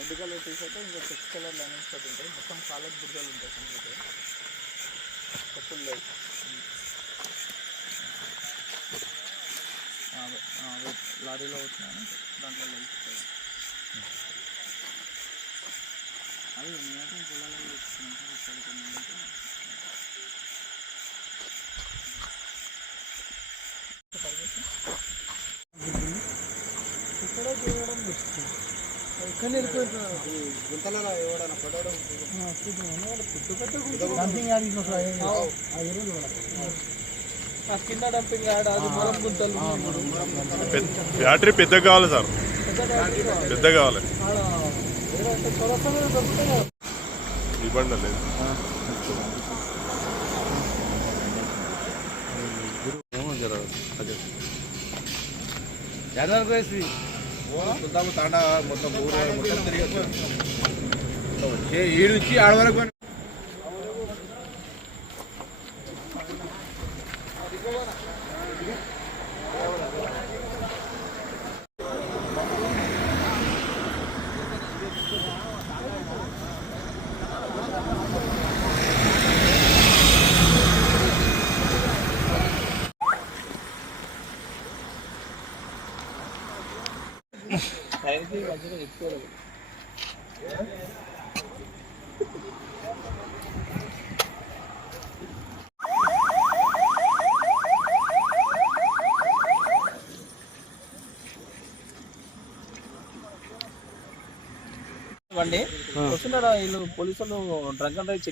Red colour T shirt ఇంకా check colour lining shirt ఉంటాయి. మొత్తం కాలర్ బుర్జాలు ఉంటాయి కంప్లీట్. కప్పులు లేదు. లారీలో వచ్చినాను దాంట్లో వెళ్తాయి. అది నేను పొలాలలో ఇక్కడ చూడడం బెస్ట్. ఎక్కడ వెళ్ళిపోతున్నారు గుంతలలో ఎవడన్నా పడడం కింద డంపింగ్ యాడ్ అది మొరం గుంతలు. బ్యాటరీ పెద్దగా కావాలి సార్, పెద్దగా కావాలి. ఇబ్బంది లేదు. జనవరికి వేసి తాండా మొత్తం మొత్తం తిరిగి ఏడు నుంచి ఆడ వరకు బండి వస్తున్నాడు. వీళ్ళు పోలీసులు డ్రంక్ అండ్ డ్రైవ్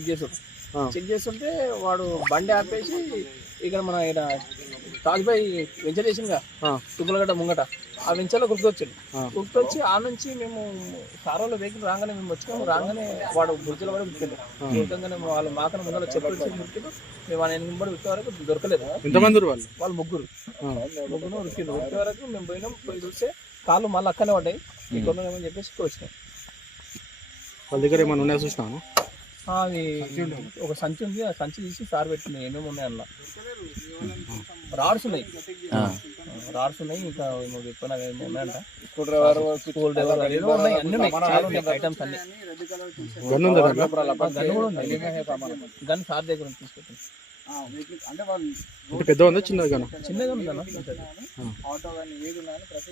చెక్ చేస్తుంటే వాడు బండి ఆపేసి ఇక్కడ మన ఇక్కడ తాజ్బాయ్ వెంచర్ చేసిందిగా తుమ్మలగడ్డ ముంగట, ఆ వెంచర్లో గుర్తొచ్చి ఆ నుంచి మేము కారులో వెహికల్ రాగానే మేము వచ్చినాము. రాగానే వాడు బుర్జల వరకు ఉరికిండు. ఉరకంగానే వాళ్ళు మాకన ముందర చెప్పేసి ఉరికిండు. మేము ఆయన నింబడి ఉరికే వరకు దొరకలేదు. వాళ్ళు ముగ్గురు ఉరికిండు. ఉరికే వరకు మేము పోయి చూస్తే కాళ్ళు మళ్ళీ అక్కనే పడ్డాయి. ఈ కొన్నామని చెప్పేసి వచ్చినాయి. వాళ్ళ దగ్గర ఏమైనా ఉన్నాయో చూసినాను. అది ఒక సంచి ఉంది, ఆ సంచి తీసి సార్ పెట్టినాయి. ఏమేమి ఉన్నాయి అలా రాడ్స్ ఉన్నాయి, ఇంకా ఎక్కువ ఉన్నాయంట. స్కూల్ డ్రైవర్ ఉన్నాయి, అన్ని ఉన్నాయి ఐటమ్స్ అన్ని. గన్ సార్ దగ్గర తీసుకొచ్చింది. పెద్ద ఉందా చిన్నగా? చిన్నగా ఉందన్న. ఆటో కానీ ఏది ఉన్నాయని ప్రతి